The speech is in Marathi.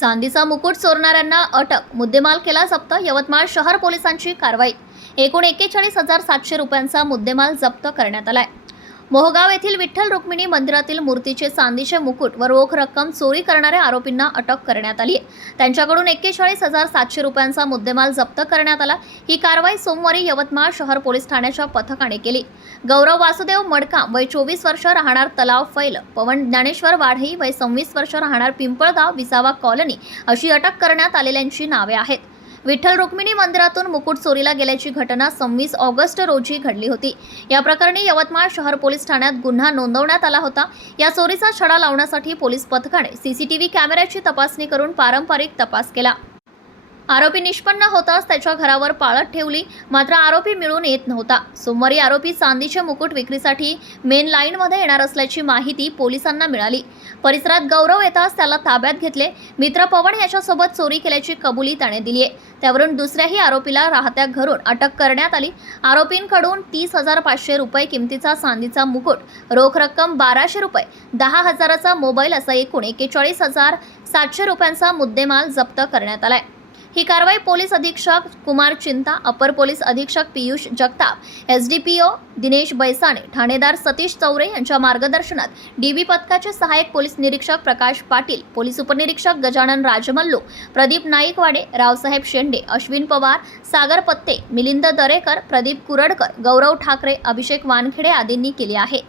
चांदीचा मुकुट चोरणाऱ्यांना अटक मुद्देमाल केला जप्त यवतमाळ शहर पोलिसांची कारवाई. एकूण एकेचाळीस हजार सातशे रुपयांचा मुद्देमाल जप्त करण्यात आलाय. मोहगाव येथील विठ्ठल रुक्मिणी मंदिरातील मूर्तीचे चांदीचे मुकुट व रोख रक्कम चोरी करणाऱ्या आरोपींना अटक करण्यात आली त्यांच्याकडून एक्केचाळीस हजार सातशे रुपयांचा मुद्देमाल जप्त करण्यात आला. ही कारवाई सोमवारी यवतमाळ शहर पोलीस ठाण्याच्या पथकाने केली. गौरव वासुदेव मडकाम वय चोवीस वर्ष राहणार तलाव फैल पवन ज्ञानेश्वर वाढई वय सव्वीस वर्ष राहणार पिंपळगाव विसावा कॉलनी अशी अटक करण्यात आलेल्यांची नावे आहेत. विठ्ठल रुक्मिणी मंदिरातून मुकुट चोरीला गेल्याची घटना सव्वीस ऑगस्ट रोजी घडली होती. या प्रकरणी यवतमाळ शहर पोलीस ठाण्यात गुन्हा नोंदवण्यात आला होता. या चोरीचा छडा लावण्यासाठी पोलीस पथकाने सीसीटीव्ही कॅमेऱ्याची तपासणी करून पारंपरिक तपास केला. आरोपी निष्पन्न होताच त्याच्या घरावर पाळत ठेवली. मात्र आरोपी मिळून येत नव्हता. सोमवारी आरोपी चांदीचे मुकुट विक्रीसाठी मेन लाईनमध्ये येणार असल्याची माहिती पोलिसांना मिळाली. परिसरात गौरव येताच त्याला ताब्यात घेतले. मित्र पवन याच्यासोबत चोरी केल्याची कबुली त्याने दिली आहे त्यावरून दुसऱ्याही आरोपीला राहत्या घरून अटक करण्यात आली. आरोपींकडून तीस हजार पाचशे रुपये किमतीचा चांदीचा मुकुट रोख रक्कम बाराशे रुपये दहा हजाराचा मोबाईल असा एकूण एकेचाळीस हजार सातशे रुपयांचा मुद्देमाल जप्त करण्यात आलाय. ही कारवाई पोलीस अधीक्षक कुमार चिंता अपर पोलीस अधीक्षक Piyush Jagtap S D P O Dinesh Baisane ठाणेदार सतीश चौरे यांच्या मार्गदर्शनात डीबी पथकाचे सहाय्यक पोलीस निरीक्षक प्रकाश पाटील पोलीस उपनिरीक्षक गजानन राजमल्लू प्रदीप नाईकवाडे रावसाहेब शेंडे अश्विन पवार सागर पत्ते मिलिंद दरेकर प्रदीप कुरडकर गौरव ठाकरे अभिषेक वानखेडे आदींनी केली आहे.